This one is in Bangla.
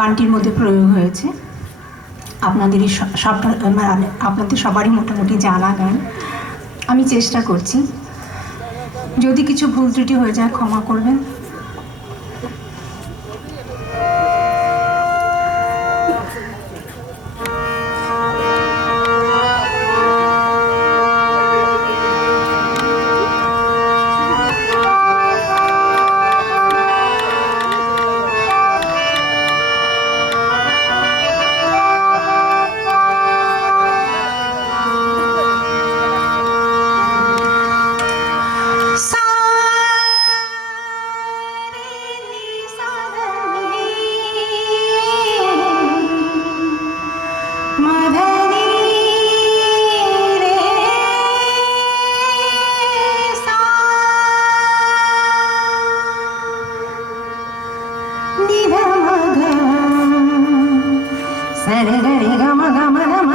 গানটির মধ্যে প্রয়োগ হয়েছে। আপনাদেরই সব মানে আপনাদের সবারই মোটামুটি জানা গান। আমি চেষ্টা করছি। যদি কিছু ভুল ত্রুটি হয়ে যায় ক্ষমা করবেন। సరి గరి గమ గమ గమ